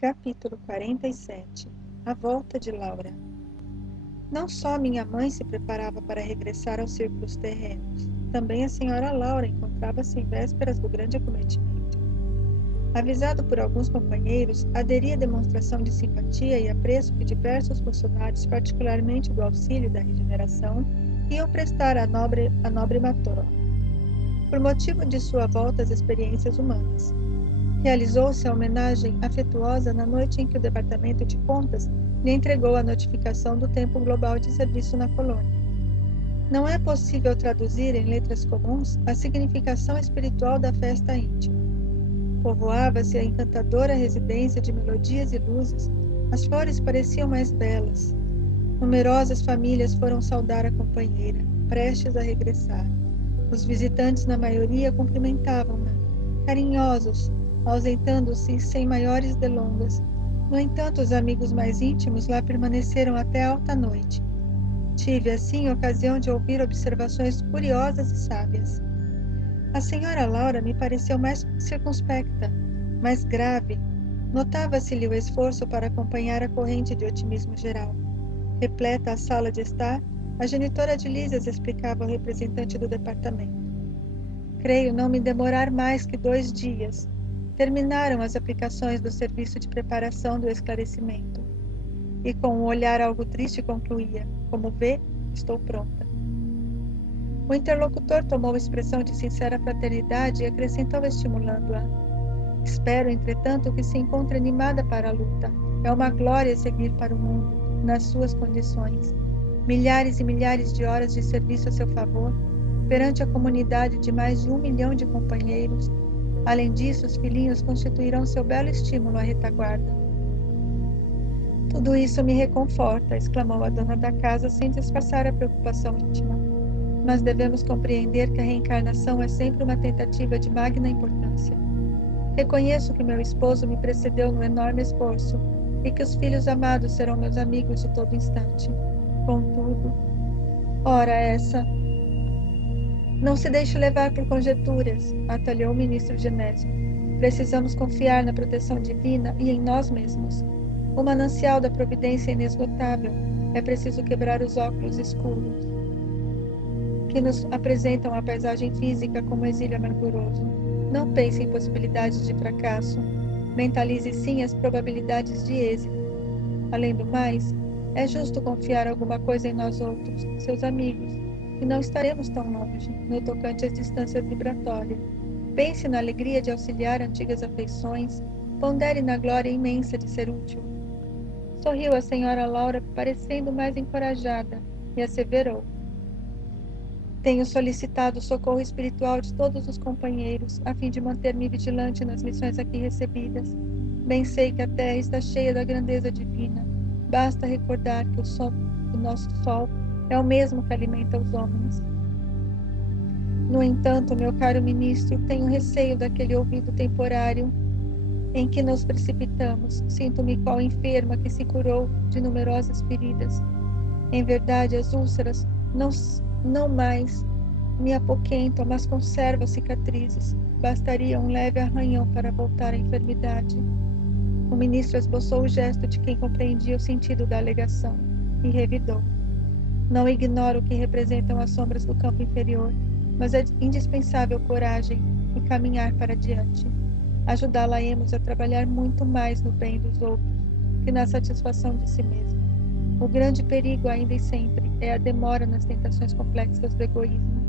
Capítulo 47. A volta de Laura. Não só minha mãe se preparava para regressar aos círculos terrenos, também a senhora Laura encontrava-se em vésperas do grande acometimento. Avisado por alguns companheiros, aderi à demonstração de simpatia e apreço que diversos funcionários, particularmente do auxílio da regeneração, iam prestar à nobre matrona, por motivo de sua volta às experiências humanas. Realizou-se a homenagem afetuosa na noite em que o Departamento de Contas lhe entregou a notificação do tempo global de serviço na colônia. Não é possível traduzir em letras comuns a significação espiritual da festa íntima. Povoava-se a encantadora residência de melodias e luzes, as flores pareciam mais belas. Numerosas famílias foram saudar a companheira, prestes a regressar. Os visitantes, na maioria, cumprimentavam-na, carinhosos, ausentando-se sem maiores delongas. No entanto, os amigos mais íntimos lá permaneceram até alta noite. Tive, assim, ocasião de ouvir observações curiosas e sábias. A senhora Laura me pareceu mais circunspecta, mais grave. Notava-se-lhe o esforço para acompanhar a corrente de otimismo geral. Repleta a sala de estar, a genitora de Lísias explicava ao representante do departamento. Creio não me demorar mais que 2 dias. Terminaram as aplicações do serviço de preparação do esclarecimento. E com um olhar algo triste concluía: como vê, estou pronta. O interlocutor tomou expressão de sincera fraternidade e acrescentou estimulando-a: espero, entretanto, que se encontre animada para a luta. É uma glória seguir para o mundo, nas suas condições. Milhares e milhares de horas de serviço a seu favor, perante a comunidade de mais de 1 milhão de companheiros. Além disso, os filhinhos constituirão seu belo estímulo à retaguarda. Tudo isso me reconforta, exclamou a dona da casa sem disfarçar a preocupação íntima. Mas devemos compreender que a reencarnação é sempre uma tentativa de magna importância. Reconheço que meu esposo me precedeu no enorme esforço e que os filhos amados serão meus amigos de todo instante. Contudo, ora essa... Não se deixe levar por conjecturas, atalhou o ministro Genésio. Precisamos confiar na proteção divina e em nós mesmos. O manancial da providência é inesgotável. É preciso quebrar os óculos escuros que nos apresentam a paisagem física como exílio amarguroso. Não pense em possibilidades de fracasso. Mentalize sim as probabilidades de êxito. Além do mais, é justo confiar alguma coisa em nós outros, seus amigos, e não estaremos tão longe, no tocante às distâncias vibratórias. Pense na alegria de auxiliar antigas afeições, pondere na glória imensa de ser útil. Sorriu a senhora Laura, parecendo mais encorajada, e asseverou: tenho solicitado o socorro espiritual de todos os companheiros, a fim de manter-me vigilante nas missões aqui recebidas. Bem sei que a terra está cheia da grandeza divina. Basta recordar que o nosso sol é o mesmo que alimenta os homens. No entanto, meu caro ministro, tenho receio daquele ouvido temporário em que nos precipitamos. Sinto-me qual enferma que se curou de numerosas feridas. Em verdade, as úlceras não mais me apoquentam, mas conservam cicatrizes. Bastaria um leve arranhão para voltar à enfermidade. O ministro esboçou o gesto de quem compreendia o sentido da alegação e revidou: não ignoro o que representam as sombras do campo inferior, mas é indispensável coragem e caminhar para diante. Ajudá-la-emos a trabalhar muito mais no bem dos outros que na satisfação de si mesma. O grande perigo, ainda e sempre, é a demora nas tentações complexas do egoísmo.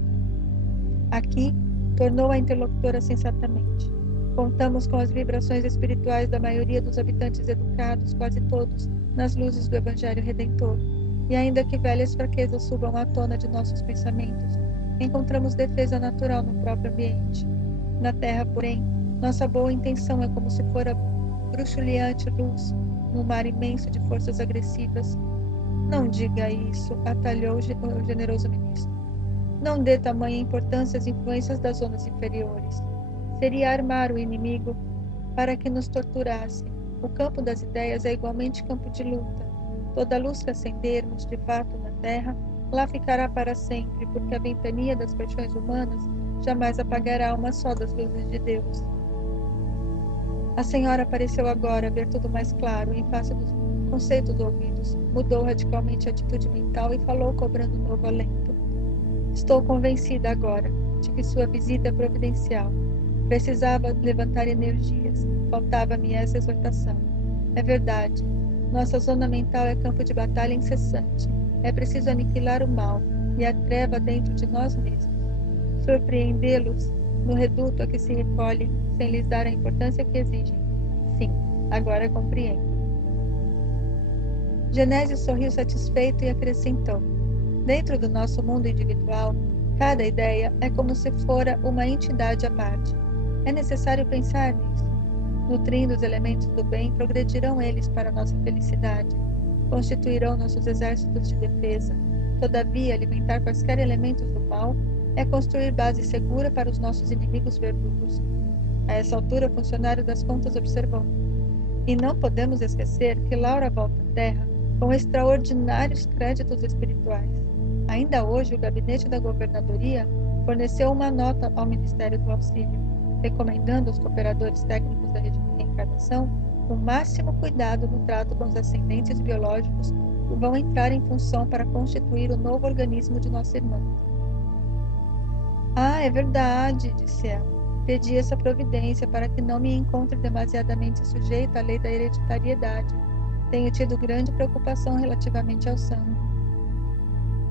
Aqui, tornou a interlocutora sensatamente, contamos com as vibrações espirituais da maioria dos habitantes educados, quase todos, nas luzes do Evangelho Redentor. E ainda que velhas fraquezas subam à tona de nossos pensamentos, encontramos defesa natural no próprio ambiente. Na terra, porém, nossa boa intenção é como se fora bruxuleante luz num mar imenso de forças agressivas. Não diga isso, atalhou o generoso ministro. Não dê tamanha importância às influências das zonas inferiores. Seria armar o inimigo para que nos torturasse. O campo das ideias é igualmente campo de luta. Toda luz que acendermos, de fato, na terra, lá ficará para sempre, porque a ventania das paixões humanas jamais apagará uma só das luzes de Deus. A senhora pareceu agora ver tudo mais claro em face dos conceitos ouvidos. Mudou radicalmente a atitude mental e falou cobrando um novo alento. Estou convencida agora de que sua visita é providencial. Precisava levantar energias. Faltava-me essa exortação. É verdade. Nossa zona mental é campo de batalha incessante. É preciso aniquilar o mal e a treva dentro de nós mesmos. Surpreendê-los no reduto a que se recolhem, sem lhes dar a importância que exigem. Sim, agora compreendo. Genésio sorriu satisfeito e acrescentou: dentro do nosso mundo individual, cada ideia é como se fora uma entidade à parte. É necessário pensar nisso. Nutrindo os elementos do bem, progredirão eles para nossa felicidade. Constituirão nossos exércitos de defesa. Todavia, alimentar quaisquer elementos do mal é construir base segura para os nossos inimigos verdugos. A essa altura, o funcionário das contas observou: e não podemos esquecer que Laura volta à Terra com extraordinários créditos espirituais. Ainda hoje, o gabinete da governadoria forneceu uma nota ao Ministério do Auxílio, recomendando aos cooperadores técnicos da reencarnação o máximo cuidado no trato com os ascendentes biológicos que vão entrar em função para constituir o novo organismo de nossa irmã. Ah, é verdade, disse ela. Pedi essa providência para que não me encontre demasiadamente sujeita à lei da hereditariedade. Tenho tido grande preocupação relativamente ao sangue.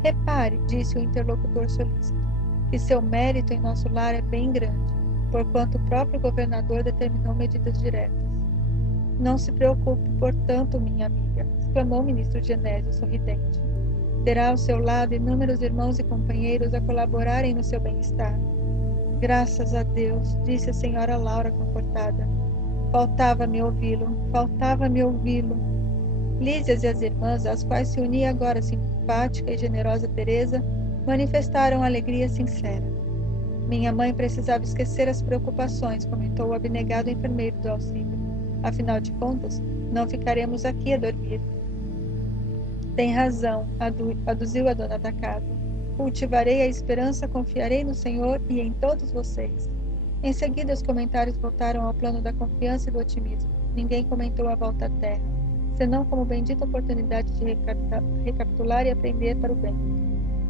Repare, disse o interlocutor solícito, que seu mérito em nosso lar é bem grande, porquanto o próprio governador determinou medidas diretas. Não se preocupe, portanto, minha amiga, exclamou o ministro Genésio, sorridente. Terá ao seu lado inúmeros irmãos e companheiros a colaborarem no seu bem-estar. Graças a Deus, disse a senhora Laura confortada. Faltava-me ouvi-lo. Lísias e as irmãs, às quais se unia agora a simpática e generosa Teresa, manifestaram alegria sincera. Minha mãe precisava esquecer as preocupações, comentou o abnegado enfermeiro do auxílio. Afinal de contas, não ficaremos aqui a dormir. Tem razão, aduziu a dona da casa. Cultivarei a esperança, confiarei no Senhor e em todos vocês. Em seguida, os comentários voltaram ao plano da confiança e do otimismo. Ninguém comentou a volta à terra, senão como bendita oportunidade de recapitular e aprender para o bem.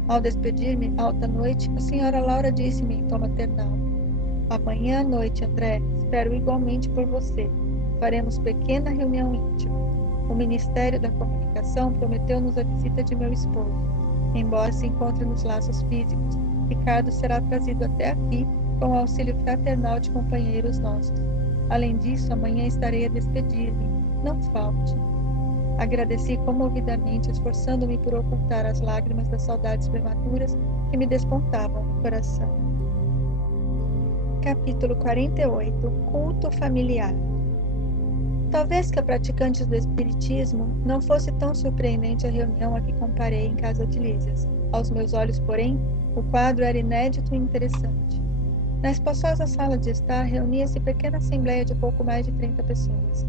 Ao despedir-me, alta noite, a senhora Laura disse-me em tom maternal: amanhã à noite, André, espero igualmente por você. Faremos pequena reunião íntima. O Ministério da Comunicação prometeu-nos a visita de meu esposo. Embora se encontre nos laços físicos, Ricardo será trazido até aqui com o auxílio fraternal de companheiros nossos. Além disso, amanhã estarei a despedir-me. Não falte. Agradeci comovidamente, esforçando-me por ocultar as lágrimas das saudades prematuras que me despontavam no coração. Capítulo 48. Culto familiar. Talvez que a praticantes do espiritismo não fosse tão surpreendente a reunião a que comparei em casa de Lísias. Aos meus olhos, porém, o quadro era inédito e interessante. Na espaçosa sala de estar reunia-se pequena assembleia de pouco mais de 30 pessoas.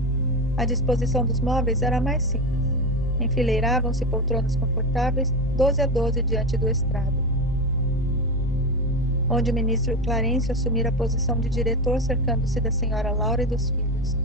A disposição dos móveis era a mais simples. Enfileiravam-se poltronas confortáveis, 12 a 12 diante do estrado, onde o ministro Clarencio assumira a posição de diretor, cercando-se da senhora Laura e dos filhos.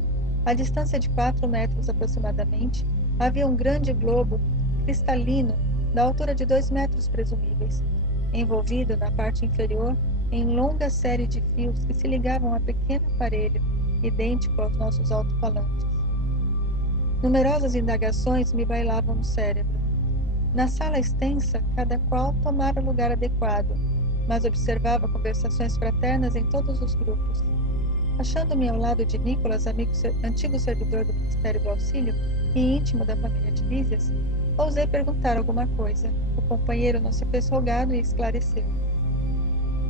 À distância de 4 metros aproximadamente, havia um grande globo cristalino, da altura de 2 metros presumíveis, envolvido na parte inferior em longa série de fios que se ligavam a pequeno aparelho, idêntico aos nossos alto-falantes. Numerosas indagações me bailavam no cérebro. Na sala extensa, cada qual tomara o lugar adequado, mas observava conversações fraternas em todos os grupos. Achando-me ao lado de Nicolas, antigo servidor do Ministério do Auxílio e íntimo da família de Lísias, ousei perguntar alguma coisa. O companheiro não se fez rogado e esclareceu.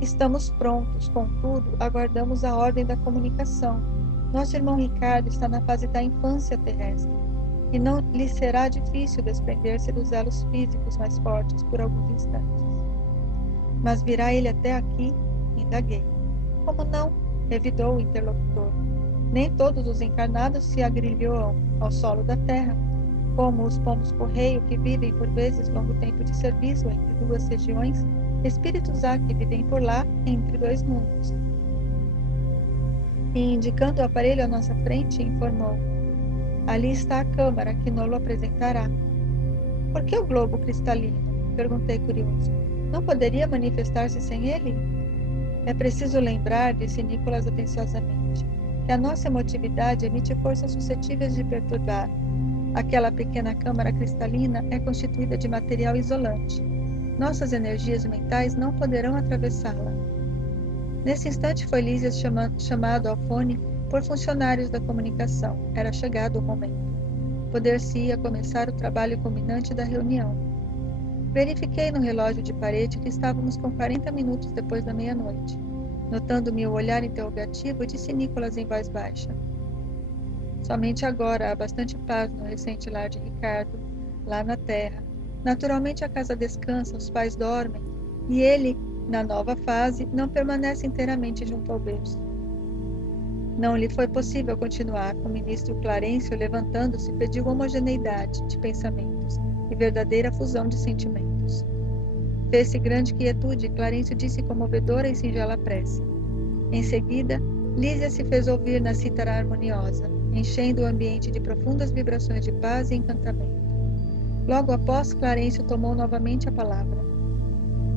Estamos prontos, contudo, aguardamos a ordem da comunicação. Nosso irmão Ricardo está na fase da infância terrestre, e não lhe será difícil desprender-se dos elos físicos mais fortes por alguns instantes. Mas virá ele até aqui? Indaguei. Como não? Revidou o interlocutor. Nem todos os encarnados se agrilhoam ao solo da terra, como os pombos-correio que vivem por vezes longo tempo de serviço entre 2 regiões, espíritos há que vivem por lá entre 2 mundos. e, indicando o aparelho à nossa frente, informou: ali está a câmara que nos apresentará. Por que o globo cristalino? Perguntei curioso. Não poderia manifestar-se sem ele? É preciso lembrar, disse Nicholas atenciosamente, que a nossa emotividade emite forças suscetíveis de perturbar. Aquela pequena câmara cristalina é constituída de material isolante. Nossas energias mentais não poderão atravessá-la. Nesse instante foi Lísias chamado ao fone por funcionários da comunicação. Era chegado o momento. Poder-se-ia começar o trabalho culminante da reunião. Verifiquei no relógio de parede que estávamos com 40 minutos depois da meia-noite. Notando meu olhar interrogativo, disse Nicholas em voz baixa: somente agora há bastante paz no recente lar de Ricardo, lá na terra. Naturalmente a casa descansa, os pais dormem, e ele, na nova fase, não permanece inteiramente junto ao berço. Não lhe foi possível continuar. O ministro Clarencio, levantando-se, pediu homogeneidade de pensamentos e verdadeira fusão de sentimentos. Fez-se grande quietude e Clarencio disse comovedora e singela prece. Em seguida, Lísia se fez ouvir na cítara harmoniosa, enchendo o ambiente de profundas vibrações de paz e encantamento. Logo após, Clarencio tomou novamente a palavra.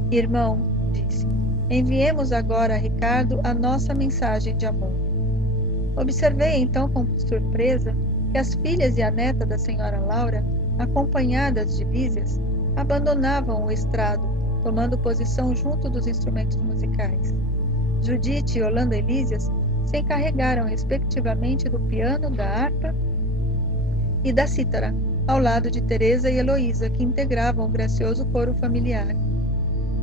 Irmão, disse, enviemos agora a Ricardo a nossa mensagem de amor. Observei então com surpresa que as filhas e a neta da senhora Laura, acompanhadas de Lísias, abandonavam o estrado, tomando posição junto dos instrumentos musicais. Judite, Yolanda e Lísias se encarregaram respectivamente do piano, da harpa e da cítara, ao lado de Teresa e Heloísa, que integravam o gracioso coro familiar.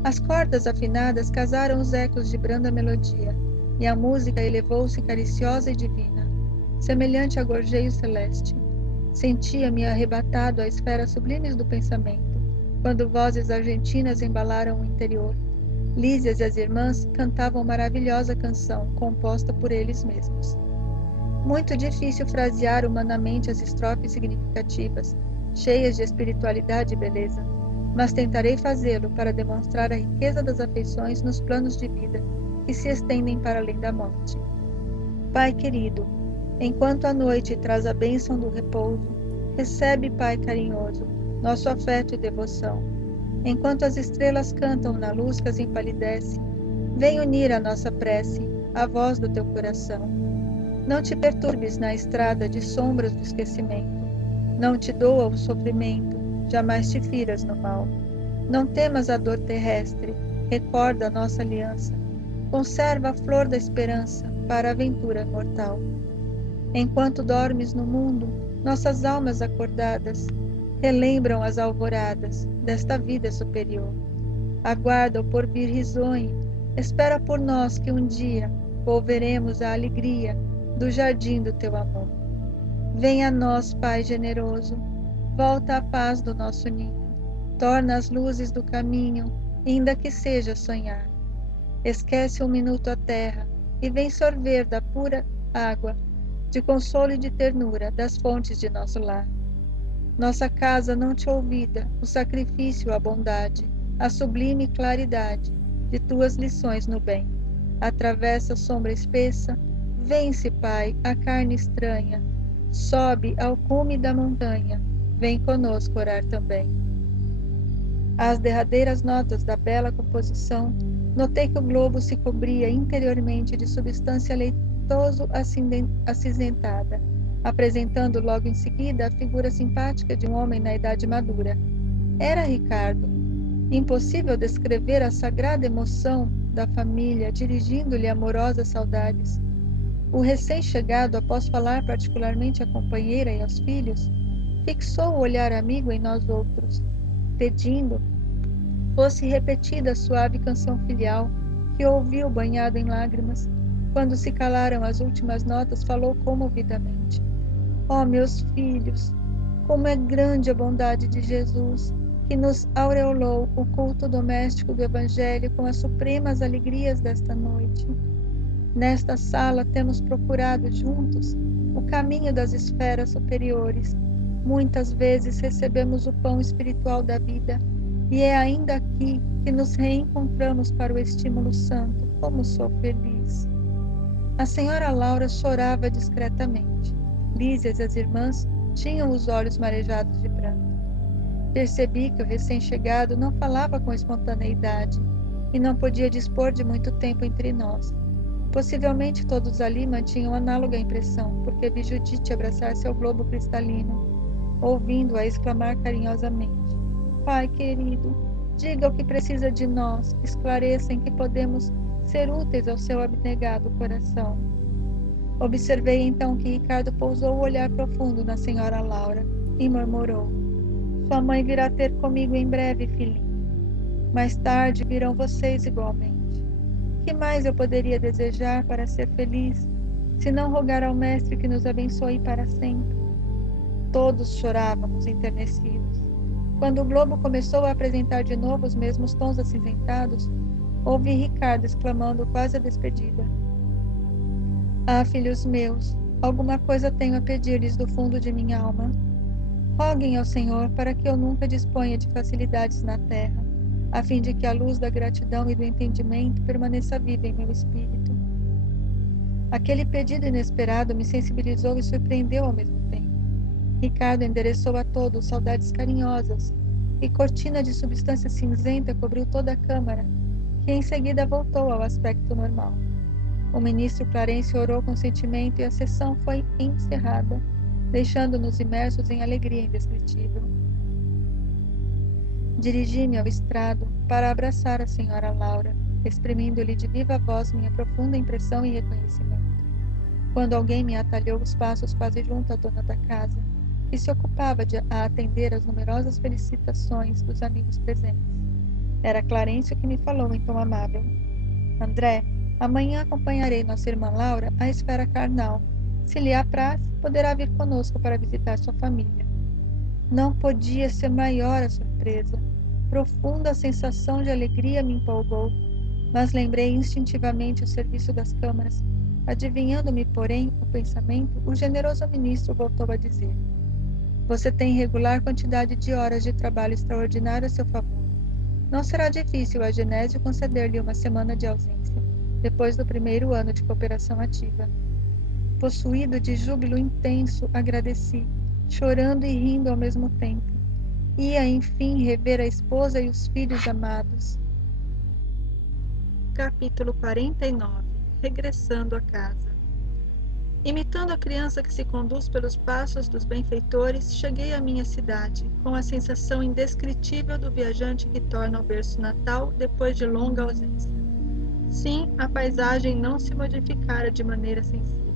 As cordas afinadas casaram os ecos de branda melodia, e a música elevou-se cariciosa e divina, semelhante a gorjeio celeste. Sentia-me arrebatado a esferas sublimes do pensamento, quando vozes argentinas embalaram o interior. Lísias e as irmãs cantavam maravilhosa canção, composta por eles mesmos. Muito difícil frasear humanamente as estrofes significativas, cheias de espiritualidade e beleza, mas tentarei fazê-lo para demonstrar a riqueza das afeições nos planos de vida que se estendem para além da morte. Pai querido, enquanto a noite traz a bênção do repouso, recebe, Pai carinhoso, nosso afeto e devoção. Enquanto as estrelas cantam na luz que as empalidece, vem unir a nossa prece à voz do teu coração. Não te perturbes na estrada de sombras do esquecimento. Não te doa o sofrimento, jamais te firas no mal. Não temas a dor terrestre, recorda a nossa aliança. Conserva a flor da esperança para a aventura mortal. Enquanto dormes no mundo, nossas almas acordadas relembram as alvoradas desta vida superior. Aguarda o porvir risonho, espera por nós que um dia volveremos à alegria do jardim do teu amor. Venha a nós, Pai generoso, volta a paz do nosso ninho, torna as luzes do caminho, ainda que seja sonhar. Esquece um minuto a terra e vem sorver da pura água, de consolo e de ternura das fontes de nosso lar. Nossa casa não te olvida o sacrifício, a bondade, a sublime claridade de tuas lições no bem. Atravessa a sombra espessa, vence, Pai, a carne estranha, sobe ao cume da montanha, vem conosco orar também. Às derradeiras notas da bela composição, notei que o globo se cobria interiormente de substância leitoso acinzentada, apresentando logo em seguida a figura simpática de um homem na idade madura. Era Ricardo. Impossível descrever a sagrada emoção da família, dirigindo-lhe amorosas saudades. O recém-chegado, após falar particularmente à companheira e aos filhos, fixou o olhar amigo em nós outros, pedindo fosse repetida a suave canção filial que ouviu banhado em lágrimas. Quando se calaram as últimas notas, falou comovidamente: ó meus filhos, como é grande a bondade de Jesus, que nos aureolou o culto doméstico do Evangelho com as supremas alegrias desta noite. Nesta sala temos procurado juntos o caminho das esferas superiores. Muitas vezes recebemos o pão espiritual da vida, e é ainda aqui que nos reencontramos para o estímulo santo. Como sou feliz! A senhora Laura chorava discretamente. Lísias e as irmãs tinham os olhos marejados de pranto. Percebi que o recém-chegado não falava com espontaneidade e não podia dispor de muito tempo entre nós. Possivelmente todos ali mantinham análoga impressão, porque vi Judite abraçar seu globo cristalino, ouvindo-a exclamar carinhosamente: Pai querido, diga o que precisa de nós, esclareça em que podemos ser úteis ao seu abnegado coração. Observei então que Ricardo pousou o olhar profundo na senhora Laura e murmurou: Sua mãe virá ter comigo em breve, filhinho. Mais tarde virão vocês igualmente. Que mais eu poderia desejar para ser feliz, se não rogar ao Mestre que nos abençoe para sempre? Todos chorávamos, enternecidos. Quando o globo começou a apresentar de novo os mesmos tons acinzentados, ouvi Ricardo exclamando quase a despedida: Ah, filhos meus, alguma coisa tenho a pedir-lhes do fundo de minha alma. Roguem ao Senhor para que eu nunca disponha de facilidades na terra, a fim de que a luz da gratidão e do entendimento permaneça viva em meu espírito. Aquele pedido inesperado me sensibilizou e surpreendeu ao mesmo tempo. Ricardo endereçou a todos saudades carinhosas, e cortina de substância cinzenta cobriu toda a câmara, que em seguida voltou ao aspecto normal. O ministro Clarencio orou com sentimento e a sessão foi encerrada, deixando-nos imersos em alegria indescritível. Dirigi-me ao estrado para abraçar a senhora Laura, exprimindo-lhe de viva voz minha profunda impressão e reconhecimento, quando alguém me atalhou os passos quase junto à dona da casa, que se ocupava a atender às numerosas felicitações dos amigos presentes. Era Clarencio que me falou em tom amável: André, amanhã acompanharei nossa irmã Laura à esfera carnal. Se lhe apraz, poderá vir conosco para visitar sua família. Não podia ser maior a surpresa. Profunda sensação de alegria me empolgou, mas lembrei instintivamente o serviço das câmaras. Adivinhando-me, porém, o pensamento, o generoso ministro voltou a dizer: Você tem regular quantidade de horas de trabalho extraordinário a seu favor. Não será difícil a Genésio conceder-lhe uma semana de ausência, depois do primeiro ano de cooperação ativa. Possuído de júbilo intenso, agradeci, chorando e rindo ao mesmo tempo. Ia, enfim, rever a esposa e os filhos amados. Capítulo 49. Regressando a casa. Imitando a criança que se conduz pelos passos dos benfeitores, cheguei à minha cidade, com a sensação indescritível do viajante que torna ao berço natal depois de longa ausência. Sim, a paisagem não se modificara de maneira sensível.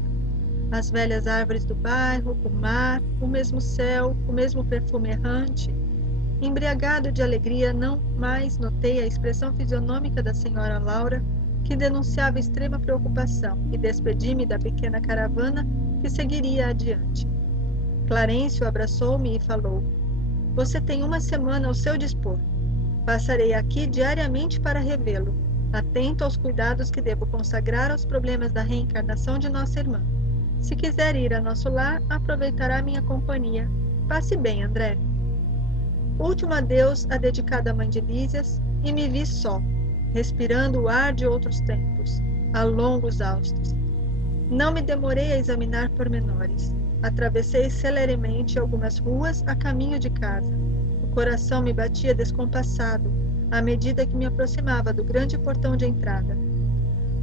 As velhas árvores do bairro, o mar, o mesmo céu, o mesmo perfume errante. Embriagado de alegria, não mais notei a expressão fisionômica da senhora Laura, que denunciava extrema preocupação, e despedi-me da pequena caravana que seguiria adiante. Clarencio abraçou-me e falou: Você tem uma semana ao seu dispor. Passarei aqui diariamente para revê-lo, atento aos cuidados que devo consagrar aos problemas da reencarnação de nossa irmã. Se quiser ir a nosso lar, aproveitará minha companhia. Passe bem, André. Último adeus a dedicada mãe de Lísias, e me vi só, respirando o ar de outros tempos, a longos haustos. Não me demorei a examinar pormenores. Atravessei celeremente algumas ruas a caminho de casa. O coração me batia descompassado, à medida que me aproximava do grande portão de entrada.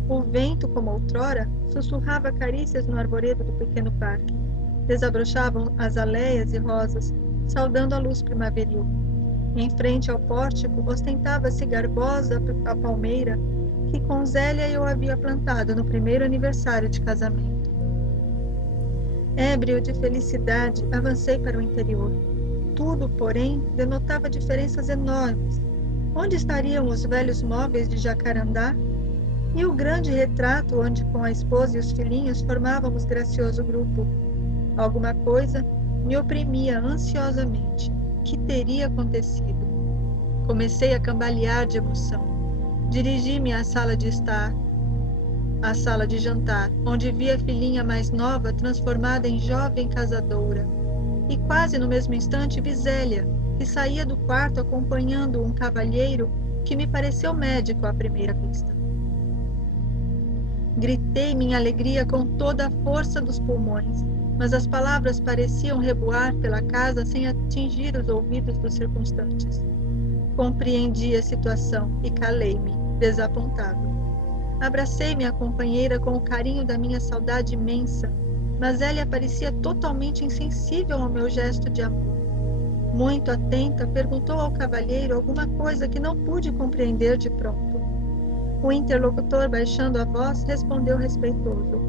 O vento, como outrora, sussurrava carícias no arvoredo do pequeno parque. Desabrochavam azaleias e rosas, saudando a luz primaveril. Em frente ao pórtico, ostentava-se garbosa a palmeira que com Zélia eu havia plantado no primeiro aniversário de casamento. Ébrio de felicidade, avancei para o interior. Tudo, porém, denotava diferenças enormes. Onde estariam os velhos móveis de jacarandá? E o grande retrato onde, com a esposa e os filhinhos, formávamos gracioso grupo? Alguma coisa me oprimia ansiosamente. Que teria acontecido? Comecei a cambalear de emoção. Dirigi-me à sala de estar, à sala de jantar, onde vi a filhinha mais nova transformada em jovem casadoura. E quase no mesmo instante vi Zélia, que saía do quarto acompanhando um cavalheiro que me pareceu médico à primeira vista. Gritei minha alegria com toda a força dos pulmões, mas as palavras pareciam reboar pela casa sem atingir os ouvidos dos circunstantes. Compreendi a situação e calei-me, desapontado. Abracei minha companheira com o carinho da minha saudade imensa, mas ela parecia totalmente insensível ao meu gesto de amor. Muito atenta, perguntou ao cavalheiro alguma coisa que não pude compreender de pronto. O interlocutor, baixando a voz, respondeu respeitoso: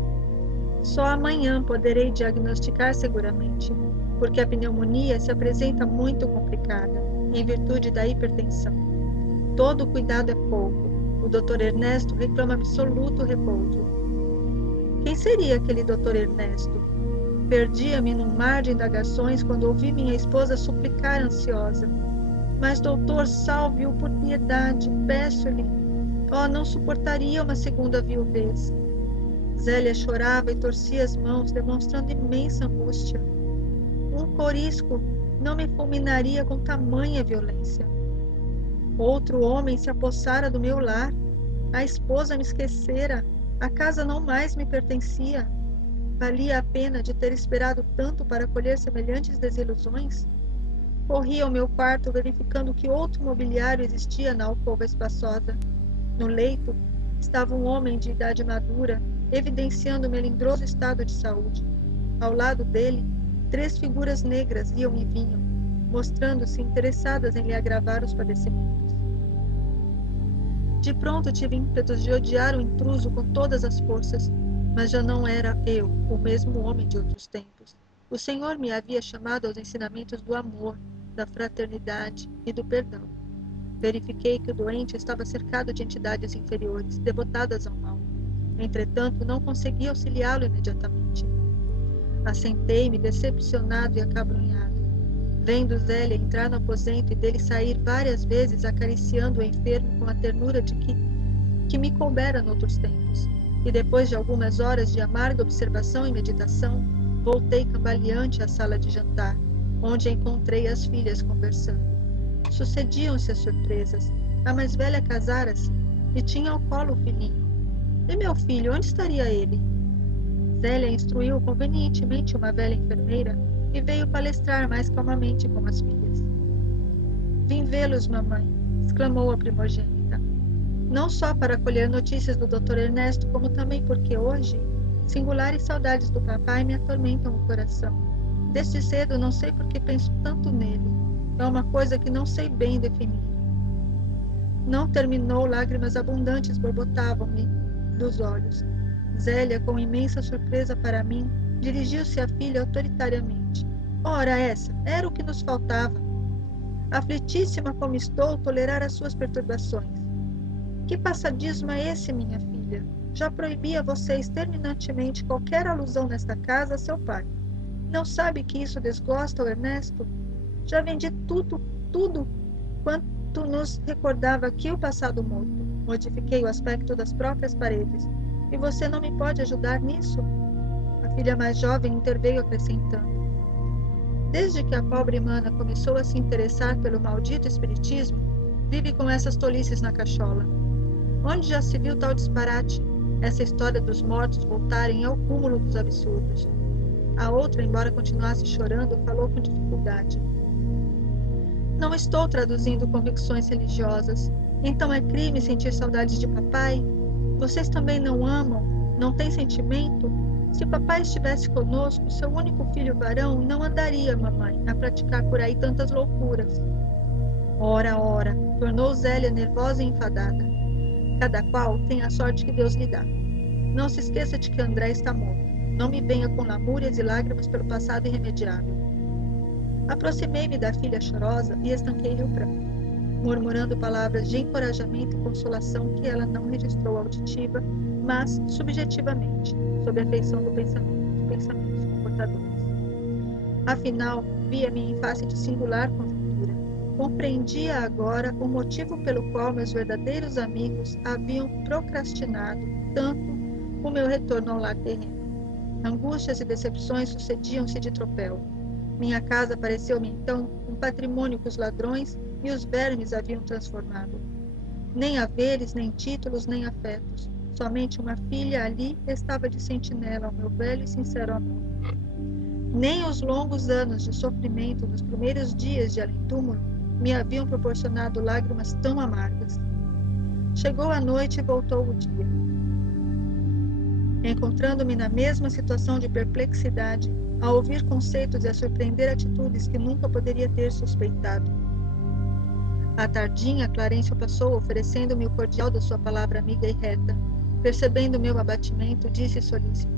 só amanhã poderei diagnosticar seguramente, porque a pneumonia se apresenta muito complicada, em virtude da hipertensão. Todo cuidado é pouco. O Dr. Ernesto reclama absoluto repouso. Quem seria aquele Dr. Ernesto? Perdia-me num mar de indagações quando ouvi minha esposa suplicar ansiosa: mas, doutor, salve-o por piedade, peço-lhe. Oh, não suportaria uma segunda viuvez. Zélia chorava e torcia as mãos, demonstrando imensa angústia. Um corisco não me fulminaria com tamanha violência. Outro homem se apossara do meu lar. A esposa me esquecera. A casa não mais me pertencia. Valia a pena de ter esperado tanto para colher semelhantes desilusões? Corri ao meu quarto, verificando que outro mobiliário existia na alcova espaçosa. No leito estava um homem de idade madura, evidenciando melindroso estado de saúde. Ao lado dele, 3 figuras negras iam e vinham, mostrando-se interessadas em lhe agravar os padecimentos. De pronto tive ímpetos de odiar o intruso com todas as forças, mas já não era eu, o mesmo homem de outros tempos. O Senhor me havia chamado aos ensinamentos do amor, da fraternidade e do perdão. Verifiquei que o doente estava cercado de entidades inferiores, devotadas ao mal. Entretanto, não consegui auxiliá-lo imediatamente. Assentei-me, decepcionado e acabrunhado, vendo Zélia entrar no aposento e dele sair várias vezes, acariciando o enfermo com a ternura de que me coubera noutros tempos. E depois de algumas horas de amarga observação e meditação, voltei cambaleante à sala de jantar, onde encontrei as filhas conversando. Sucediam-se as surpresas. A mais velha casara-se e tinha ao colo o filhinho. E meu filho, onde estaria ele? Zélia instruiu convenientemente uma velha enfermeira e veio palestrar mais calmamente com as filhas. Vim vê-los, mamãe, exclamou a primogênita. Não só para colher notícias do Dr. Ernesto, como também porque hoje singulares saudades do papai me atormentam o coração. Desde cedo não sei por que penso tanto nele. É uma coisa que não sei bem definir. Não terminou, lágrimas abundantes borbotavam-lhe dos olhos. Zélia, com imensa surpresa para mim, dirigiu-se à filha autoritariamente. Ora, essa era o que nos faltava. Aflitíssima como estou, tolerar as suas perturbações. Que passadismo é esse, minha filha? Já proibi a vocês terminantemente qualquer alusão nesta casa a seu pai. Não sabe que isso desgosta o Ernesto? Já vendi tudo quanto nos recordava aqui o passado morto. Modifiquei o aspecto das próprias paredes. E você não me pode ajudar nisso? A filha mais jovem interveio acrescentando. Desde que a pobre mana começou a se interessar pelo maldito espiritismo, vive com essas tolices na cachola. Onde já se viu tal disparate? Essa história dos mortos voltarem ao cúmulo dos absurdos. A outra, embora continuasse chorando, falou com dificuldade. Não estou traduzindo convicções religiosas. Então é crime sentir saudades de papai? Vocês também não amam? Não têm sentimento? Se papai estivesse conosco, seu único filho varão, não andaria, mamãe, a praticar por aí tantas loucuras. Ora, tornou Zélia nervosa e enfadada. Cada qual tem a sorte que Deus lhe dá. Não se esqueça de que André está morto. Não me venha com lamúrias e lágrimas pelo passado irremediável. Aproximei-me da filha chorosa e estanquei-lhe o pranto, murmurando palavras de encorajamento e consolação que ela não registrou auditiva, mas subjetivamente, sob a feição do pensamentos confortadores. Afinal, via-me em face de singular conjuntura. Compreendia agora o motivo pelo qual meus verdadeiros amigos haviam procrastinado tanto o meu retorno ao lar terreno. Angústias e decepções sucediam-se de tropel. Minha casa pareceu-me então um patrimônio que os ladrões e os vermes haviam transformado. Nem haveres, nem títulos, nem afetos. Somente uma filha ali estava de sentinela ao meu velho e sincero amor. Nem os longos anos de sofrimento dos primeiros dias de além-túmulo me haviam proporcionado lágrimas tão amargas. Chegou a noite e voltou o dia. Encontrando-me na mesma situação de perplexidade, a ouvir conceitos e a surpreender atitudes que nunca poderia ter suspeitado. À tardinha, Clarencio passou, oferecendo-me o cordial da sua palavra amiga e reta. Percebendo meu abatimento, disse solícito: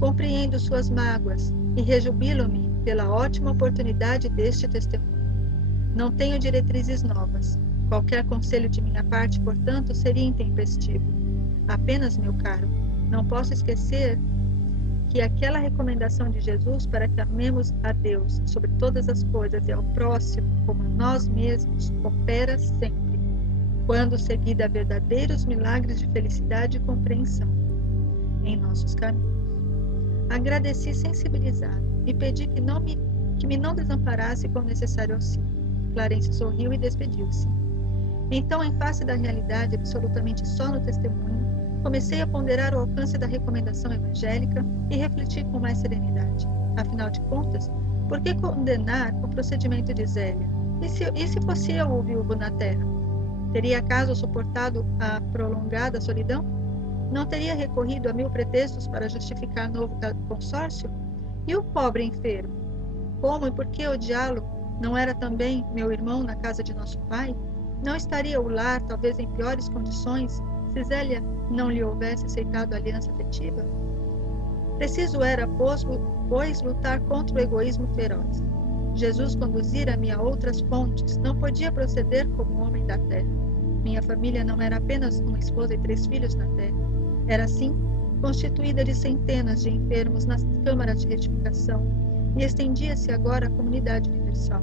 compreendo suas mágoas e rejubilo-me pela ótima oportunidade deste testemunho. Não tenho diretrizes novas. Qualquer conselho de minha parte, portanto, seria intempestivo. Apenas, meu caro, não posso esquecer que aquela recomendação de Jesus para que amemos a Deus sobre todas as coisas e ao próximo como a nós mesmos opera sempre, quando seguida a verdadeiros milagres de felicidade e compreensão em nossos caminhos. Agradeci sensibilizado e pedi que me não desamparasse com o necessário auxílio. Clarencio sorriu e despediu-se. Então, em face da realidade absolutamente só no testemunho, comecei a ponderar o alcance da recomendação evangélica e refleti com mais serenidade. Afinal de contas, por que condenar o procedimento de Zélia? E se fosse eu o viúvo na terra? Teria acaso suportado a prolongada solidão? Não teria recorrido a 1000 pretextos para justificar novo consórcio? E o pobre enfermo? Como e por que odiá-lo? Não era também meu irmão na casa de nosso pai? Não estaria o lar, talvez em piores condições, se Zélia não lhe houvesse aceitado a aliança afetiva? Preciso era, pois, lutar contra o egoísmo feroz. Jesus conduzira-me a outras fontes, não podia proceder como homem da terra. Minha família não era apenas uma esposa e 3 filhos na terra. Era, sim, constituída de centenas de enfermos nas câmaras de retificação, e estendia-se agora à comunidade universal.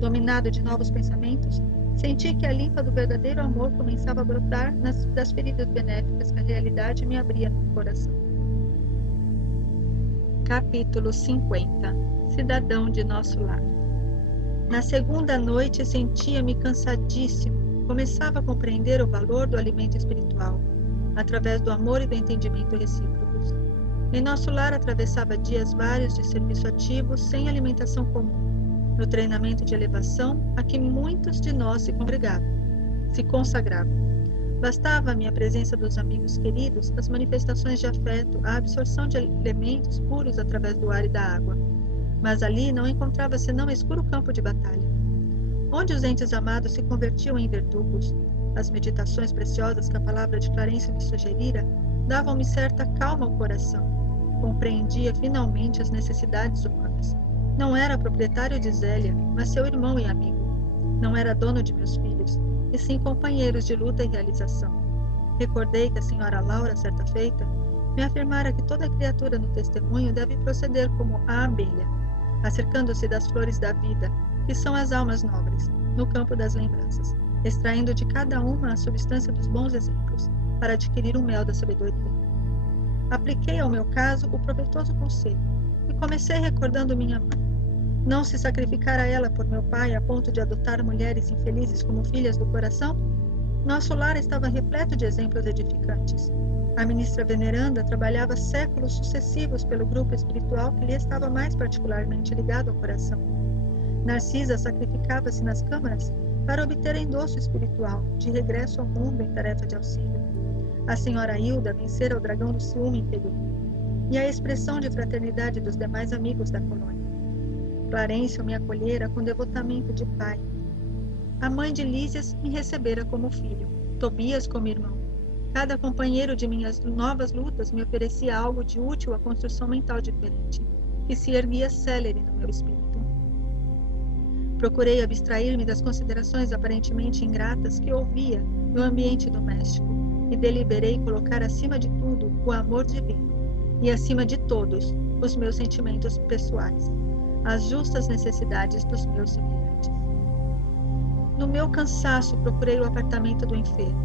Dominado de novos pensamentos, senti que a limpa do verdadeiro amor começava a brotar das feridas benéficas que a realidade me abria no coração. Capítulo 50. Cidadão de nosso lar. Na segunda noite sentia-me cansadíssimo. Começava a compreender o valor do alimento espiritual, através do amor e do entendimento recíprocos. Em nosso lar atravessava dias vários de serviço ativo sem alimentação comum, no treinamento de elevação a que muitos de nós se consagravam. Bastava-me a presença dos amigos queridos, as manifestações de afeto, a absorção de elementos puros através do ar e da água. Mas ali não encontrava senão escuro campo de batalha, onde os entes amados se convertiam em verdugos. As meditações preciosas que a palavra de Clarencio me sugerira davam-me certa calma ao coração. Compreendia finalmente as necessidades humanas. Não era proprietário de Zélia, mas seu irmão e amigo. Não era dono de meus filhos, e sim companheiros de luta e realização. Recordei que a senhora Laura, certa feita, me afirmara que toda criatura no testemunho deve proceder como a abelha, acercando-se das flores da vida, que são as almas nobres, no campo das lembranças, extraindo de cada uma a substância dos bons exemplos, para adquirir o mel da sabedoria. Apliquei ao meu caso o proveitoso conselho, e comecei recordando minha mãe. Não se sacrificara ela por meu pai a ponto de adotar mulheres infelizes como filhas do coração? Nosso lar estava repleto de exemplos edificantes. A ministra veneranda trabalhava séculos sucessivos pelo grupo espiritual que lhe estava mais particularmente ligado ao coração. Narcisa sacrificava-se nas câmaras para obter endosso espiritual, de regresso ao mundo em tarefa de auxílio. A senhora Hilda vencera o dragão do ciúme interior e a expressão de fraternidade dos demais amigos da colônia. Clarencio me acolhera com devotamento de pai. A mãe de Lísias me recebera como filho, Tobias como irmão. Cada companheiro de minhas novas lutas me oferecia algo de útil à construção mental diferente, que se erguia célere no meu espírito. Procurei abstrair-me das considerações aparentemente ingratas que ouvia no ambiente doméstico e deliberei colocar acima de tudo o amor divino e acima de todos os meus sentimentos pessoais, as justas necessidades dos meus semelhantes. No meu cansaço procurei o apartamento do enfermo,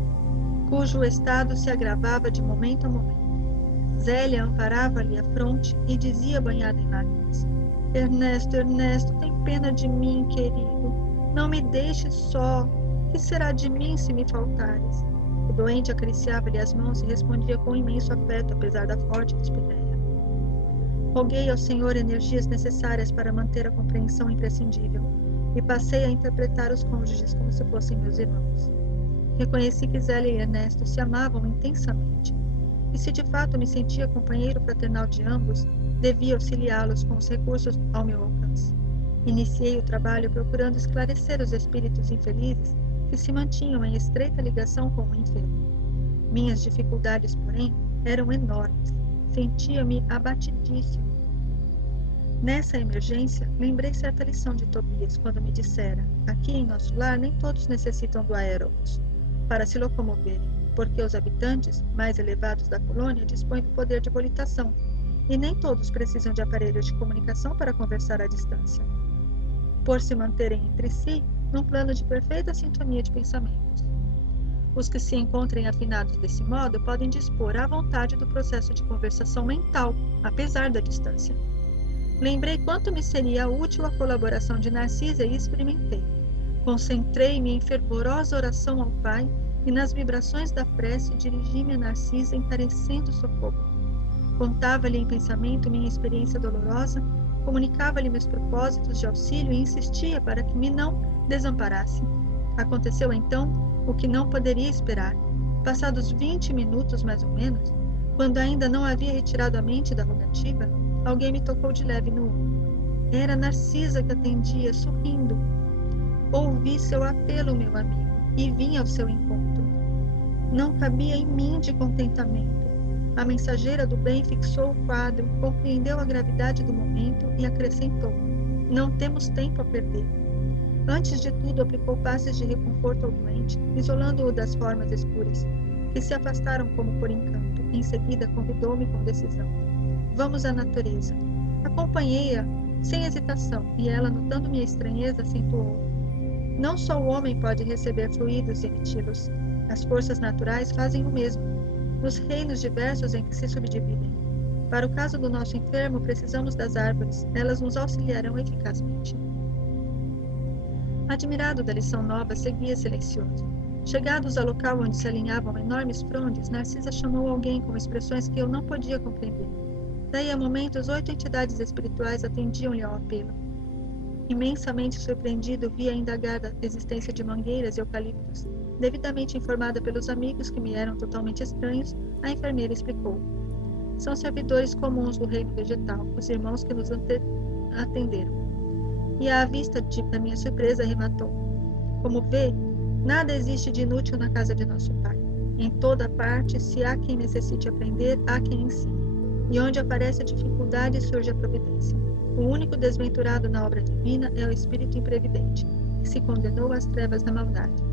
cujo estado se agravava de momento a momento. Zélia amparava-lhe a fronte e dizia banhada em lágrimas: Ernesto, Ernesto, tem pena de mim, querido. Não me deixes só. Que será de mim se me faltares? O doente acariciava-lhe as mãos e respondia com imenso afeto, apesar da forte dispneia. Roguei ao Senhor energias necessárias para manter a compreensão imprescindível e passei a interpretar os cônjuges como se fossem meus irmãos. Reconheci que Zélia e Ernesto se amavam intensamente, e se de fato me sentia companheiro fraternal de ambos, devia auxiliá-los com os recursos ao meu alcance. Iniciei o trabalho procurando esclarecer os espíritos infelizes que se mantinham em estreita ligação com o enfermo. Minhas dificuldades, porém, eram enormes. Sentia-me abatidíssimo. Nessa emergência, lembrei certa lição de Tobias, quando me dissera: aqui em nosso lar nem todos necessitam do aeróbus para se locomoverem, porque os habitantes mais elevados da colônia dispõem do poder de volitação, e nem todos precisam de aparelhos de comunicação para conversar à distância, por se manterem entre si num plano de perfeita sintonia de pensamentos. Os que se encontrem afinados desse modo podem dispor à vontade do processo de conversação mental, apesar da distância. Lembrei quanto me seria útil a colaboração de Narcisa e experimentei. Concentrei-me em fervorosa oração ao Pai e nas vibrações da prece dirigi-me a Narcisa encarecendo socorro. Contava-lhe em pensamento minha experiência dolorosa, comunicava-lhe meus propósitos de auxílio e insistia para que me não desamparasse. Aconteceu então o que não poderia esperar. Passados 20 minutos, mais ou menos, quando ainda não havia retirado a mente da rogativa, alguém me tocou de leve no ombro. Era Narcisa que atendia, sorrindo. Ouvi seu apelo, meu amigo, e vim ao seu encontro. Não cabia em mim de contentamento. A mensageira do bem fixou o quadro, compreendeu a gravidade do momento e acrescentou: não temos tempo a perder. Antes de tudo, aplicou passes de reconforto ao doente, isolando-o das formas escuras, que se afastaram como por encanto. Em seguida, convidou-me com decisão: vamos à natureza. Acompanhei-a sem hesitação, e ela, notando minha estranheza, acentuou: não só o homem pode receber fluidos e emiti-los. As forças naturais fazem o mesmo, nos reinos diversos em que se subdividem. Para o caso do nosso enfermo, precisamos das árvores. Elas nos auxiliarão eficazmente. Admirado da lição nova, seguia silencioso. Chegados ao local onde se alinhavam enormes frondes, Narcisa chamou alguém com expressões que eu não podia compreender. Daí a momentos, 8 entidades espirituais atendiam-lhe ao apelo. Imensamente surpreendido, vi a indagar da existência de mangueiras e eucaliptos. Devidamente informada pelos amigos que me eram totalmente estranhos, a enfermeira explicou: são servidores comuns do reino vegetal, os irmãos que nos atenderam. E à vista da minha surpresa, arrematou: como vê, nada existe de inútil na casa de nosso Pai. Em toda parte, se há quem necessite aprender, há quem ensine. E onde aparece a dificuldade, surge a providência. O único desventurado na obra divina é o espírito imprevidente, que se condenou às trevas da maldade.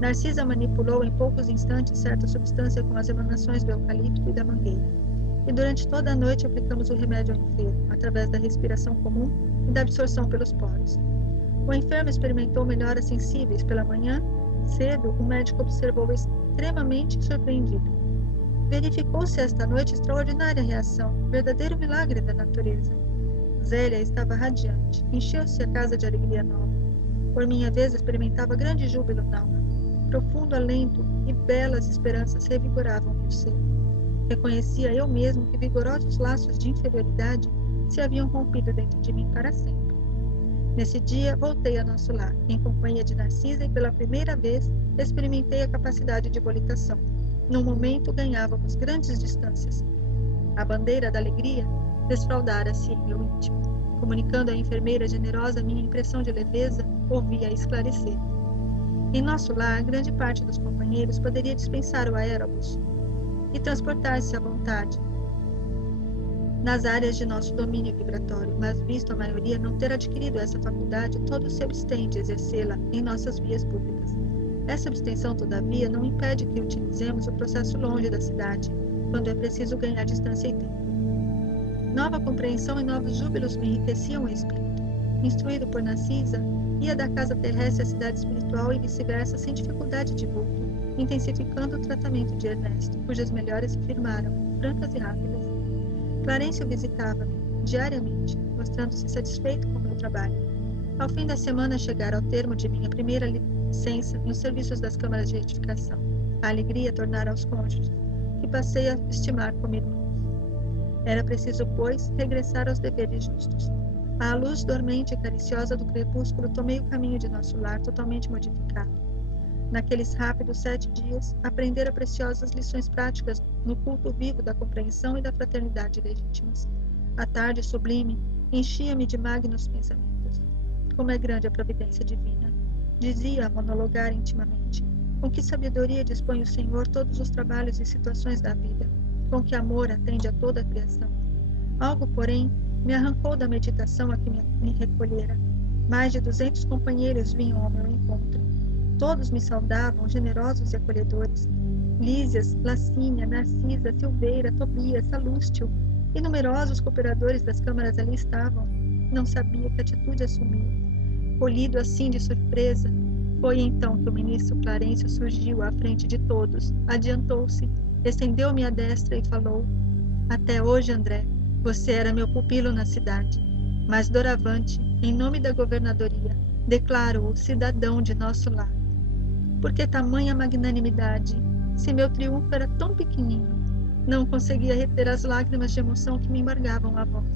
Narcisa manipulou em poucos instantes certa substância com as emanações do eucalipto e da mangueira. E durante toda a noite aplicamos o remédio ao enfermo, através da respiração comum e da absorção pelos poros. O enfermo experimentou melhoras sensíveis. Pela manhã, cedo, o médico observou extremamente surpreendido. Verificou-se esta noite extraordinária reação, verdadeiro milagre da natureza. Zélia estava radiante, encheu-se a casa de alegria nova. Por minha vez, experimentava grande júbilo na alma. Profundo alento e belas esperanças revigoravam-me o ser. Reconhecia eu mesmo que vigorosos laços de inferioridade se haviam rompido dentro de mim para sempre. Nesse dia, voltei a nosso lar, em companhia de Narcisa, e pela primeira vez experimentei a capacidade de volitação. Num momento, ganhávamos grandes distâncias. A bandeira da alegria desfraldara-se em meu íntimo. Comunicando à enfermeira generosa minha impressão de leveza, ouvia esclarecer: em nosso lar, grande parte dos companheiros poderia dispensar o aeróbus e transportar-se à vontade nas áreas de nosso domínio vibratório, mas visto a maioria não ter adquirido essa faculdade, todo se abstém de exercê-la em nossas vias públicas. Essa abstenção, todavia, não impede que utilizemos o processo longe da cidade, quando é preciso ganhar distância e tempo. Nova compreensão e novos júbilos me enriqueciam o espírito. Instruído por Narcisa, ia da casa terrestre à cidade espiritual e vice-versa sem dificuldade de vulto, intensificando o tratamento de Ernesto, cujas melhoras se firmaram, francas e rápidas. Clarencio visitava-me diariamente, mostrando-se satisfeito com o meu trabalho. Ao fim da semana chegara ao termo de minha primeira licença nos serviços das câmaras de retificação. A alegria tornara aos cônjuges, que passei a estimar como irmãos. Era preciso, pois, regressar aos deveres justos. À luz dormente e cariciosa do crepúsculo, tomei o caminho de nosso lar totalmente modificado. Naqueles rápidos 7 dias, aprendera preciosas lições práticas no culto vivo da compreensão e da fraternidade legítimas. A tarde sublime enchia-me de magnos pensamentos. Como é grande a providência divina! Dizia a monologar intimamente. Com que sabedoria dispõe o Senhor todos os trabalhos e situações da vida. Com que amor atende a toda a criação. Algo, porém, me arrancou da meditação a que me recolhera. Mais de 200 companheiros vinham ao meu encontro. Todos me saudavam, generosos e acolhedores. Lísias, Lacínia, Narcisa, Silveira, Tobias, Salústio e numerosos cooperadores das câmaras ali estavam. Não sabia que atitude assumir. Colhido assim de surpresa, foi então que o ministro Clarencio surgiu à frente de todos, adiantou-se, estendeu-me a destra e falou: Até hoje, André, você era meu pupilo na cidade, mas doravante, em nome da governadoria, declaro-o cidadão de nosso lar. Por que tamanha magnanimidade? Se meu triunfo era tão pequenino, não conseguia reter as lágrimas de emoção que me embargavam a voz.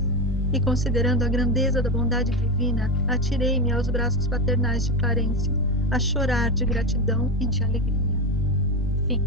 E considerando a grandeza da bondade divina, atirei-me aos braços paternais de Clarencio, a chorar de gratidão e de alegria. Fim.